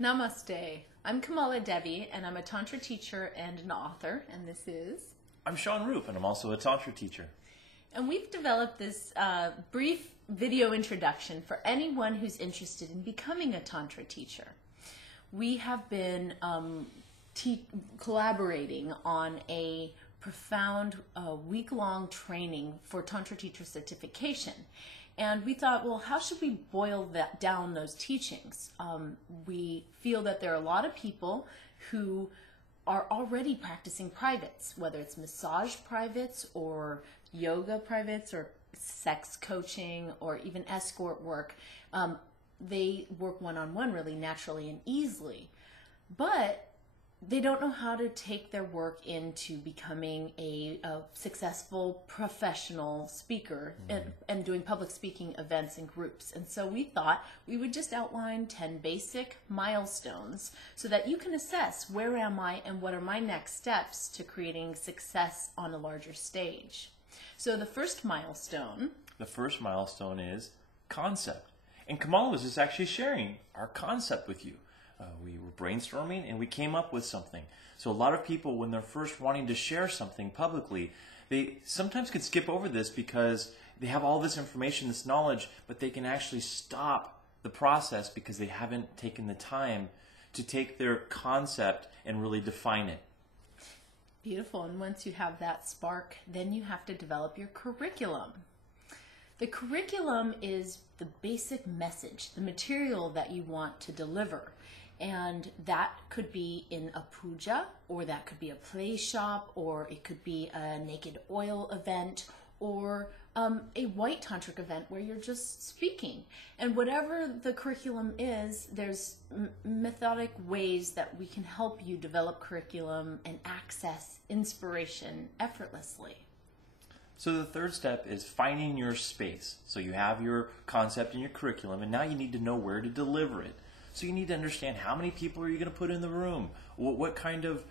Namaste. I'm Kamala Devi, and I'm a Tantra teacher and an author, and this is... I'm Sean Roop, and I'm also a Tantra teacher. And we've developed this brief video introduction for anyone who's interested in becoming a Tantra teacher. We have been collaborating on a profound week-long training for Tantra teacher certification. And we thought, well, how should we boil down those teachings? We feel that there are a lot of people who are already practicing privates, whether it's massage privates or yoga privates or sex coaching or even escort work. They work one-on-one really naturally and easily, but they don't know how to take their work into becoming a successful professional speaker and doing public speaking events and groups. And so we thought we would just outline 10 basic milestones so that you can assess where am I and what are my next steps to creating success on a larger stage. So the first milestone... The first milestone is concept. And Kamala was just actually sharing our concept with you. We were brainstorming and we came up with something. So a lot of people, when they're first wanting to share something publicly, they sometimes can skip over this because they have all this information, this knowledge, but they can actually stop the process because they haven't taken the time to take their concept and really define it. Beautiful. And once you have that spark, then you have to develop your curriculum. The curriculum is the basic message, the material that you want to deliver. And that could be in a puja, or that could be a play shop, or it could be a naked oil event, or a white tantric event where you're just speaking. And whatever the curriculum is, there's methodic ways that we can help you develop curriculum and access inspiration effortlessly. So the third step is finding your space. So you have your concept and your curriculum, and now you need to know where to deliver it. So you need to understand how many people are you going to put in the room? What kind of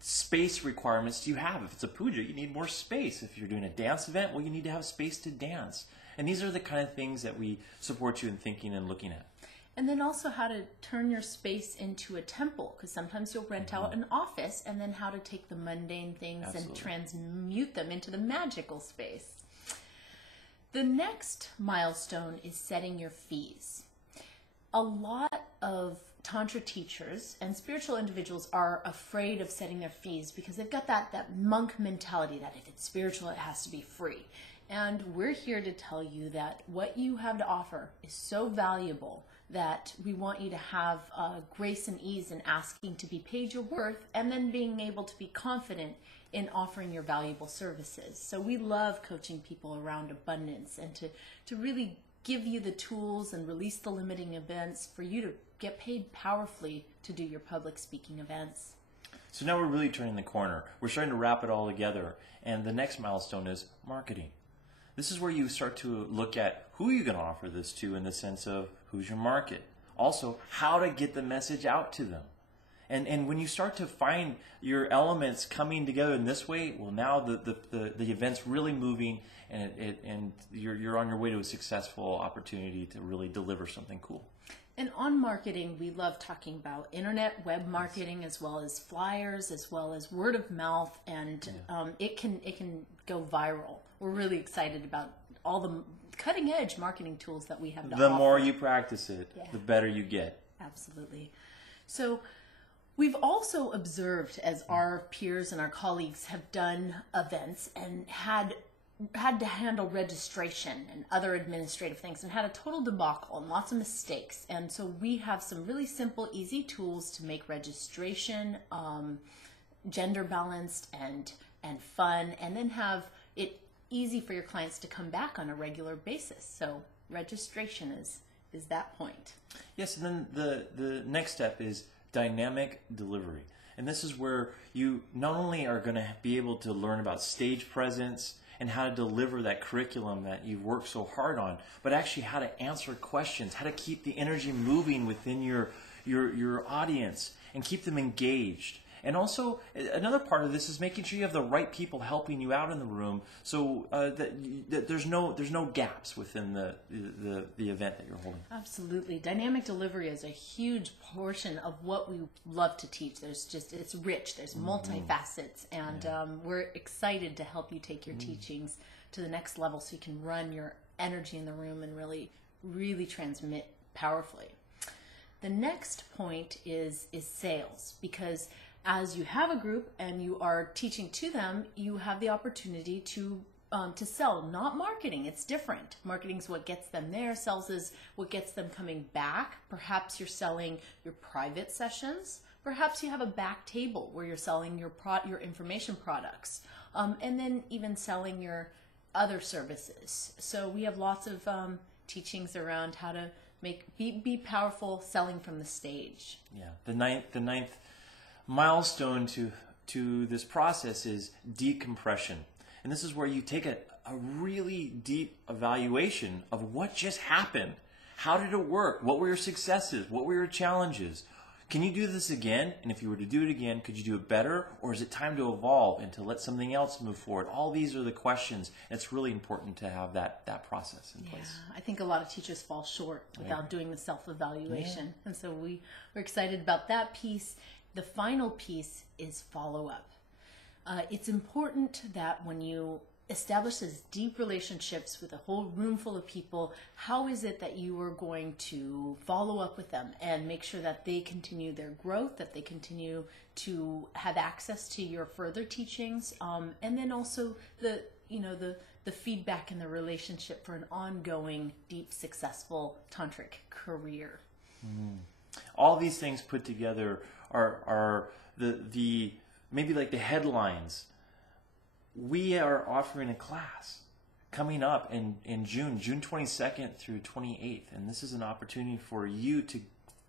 space requirements do you have? If it's a puja, you need more space. If you're doing a dance event, well, you need to have space to dance. And these are the kind of things that we support you in thinking and looking at. And then also how to turn your space into a temple, because sometimes you'll rent out an office, and then how to take the mundane things and transmute them into the magical space. The next milestone is setting your fees. A lot of Tantra teachers and spiritual individuals are afraid of setting their fees because they've got that monk mentality that if it's spiritual, it has to be free. And we're here to tell you that what you have to offer is so valuable that we want you to have grace and ease in asking to be paid your worth and then being able to be confident in offering your valuable services. So we love coaching people around abundance and to really give you the tools and release the limiting events for you to get paid powerfully to do your public speaking events. So now we're really turning the corner. We're starting to wrap it all together. And the next milestone is marketing. This is where you start to look at who you're going to offer this to in the sense of who's your market. Also, how to get the message out to them. And when you start to find your elements coming together in this way, well, now the event's really moving, and you're on your way to a successful opportunity to really deliver something cool. And on marketing, we love talking about internet, web marketing, as well as flyers, as well as word of mouth, and it can go viral. We're really excited about all the cutting edge marketing tools that we have to offer. The more you practice it, the better you get. Absolutely. So we've also observed as our peers and our colleagues have done events and had to handle registration and other administrative things and had a total debacle and lots of mistakes. And so we have some really simple, easy tools to make registration gender balanced and fun, and then have it easy for your clients to come back on a regular basis. So registration is that point. Yes, and then the next step is dynamic delivery. And this is where you not only are going to be able to learn about stage presence and how to deliver that curriculum that you've worked so hard on, but actually how to answer questions, how to keep the energy moving within your audience and keep them engaged. And also, another part of this is making sure you have the right people helping you out in the room, so that there's no gaps within the event that you're holding. Absolutely. Dynamic delivery is a huge portion of what we love to teach. It's rich. There's multifacets, and we're excited to help you take your teachings to the next level, so you can run your energy in the room and really transmit powerfully. The next point is sales, because as you have a group and you are teaching to them, you have the opportunity to sell, not marketing. It's different. Marketing is what gets them there. Sales is what gets them coming back. Perhaps you're selling your private sessions. Perhaps you have a back table where you're selling your information products, and then even selling your other services. So we have lots of teachings around how to be powerful selling from the stage. Yeah, the ninth milestone to this process is decompression, and this is where you take a really deep evaluation of what just happened. How did it work? What were your successes? What were your challenges? Can you do this again? And if you were to do it again, could you do it better? Or is it time to evolve and to let something else move forward? All these are the questions. It's really important to have that process in place. Yeah, I think a lot of teachers fall short without doing the self-evaluation. Yeah. And so we're excited about that piece. The final piece is follow-up. It's important that when you establish these deep relationships with a whole room full of people, how is it that you are going to follow up with them and make sure that they continue their growth, that they continue to have access to your further teachings, and then also the feedback and the relationship for an ongoing, deep, successful tantric career. All these things put together are the maybe like the headlines. We are offering a class coming up in June 22nd through 28th. And this is an opportunity for you to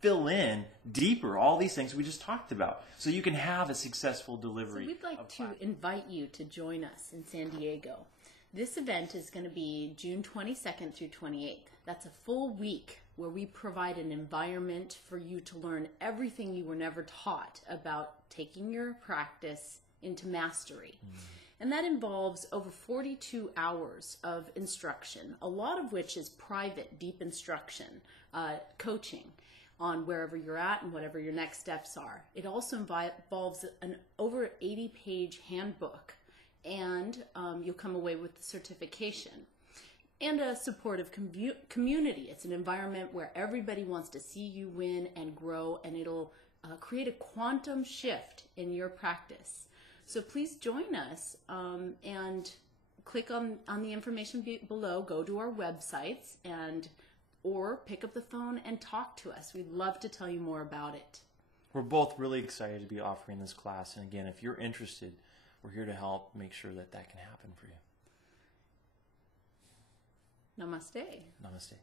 fill in deeper all these things we just talked about, so you can have a successful delivery. So we'd like to invite you to join us in San Diego. This event is going to be June 22nd through 28th. That's a full week where we provide an environment for you to learn everything you were never taught about taking your practice into mastery. And that involves over 42 hours of instruction, a lot of which is private, deep instruction, coaching on wherever you're at and whatever your next steps are. It also involves an over 80-page handbook, and you'll come away with the certification. And a supportive community. It's an environment where everybody wants to see you win and grow, and it'll create a quantum shift in your practice. So please join us and click on the information below. Go to our websites or pick up the phone and talk to us. We'd love to tell you more about it. We're both really excited to be offering this class. And again, if you're interested, we're here to help make sure that can happen for you. Namaste. Namaste.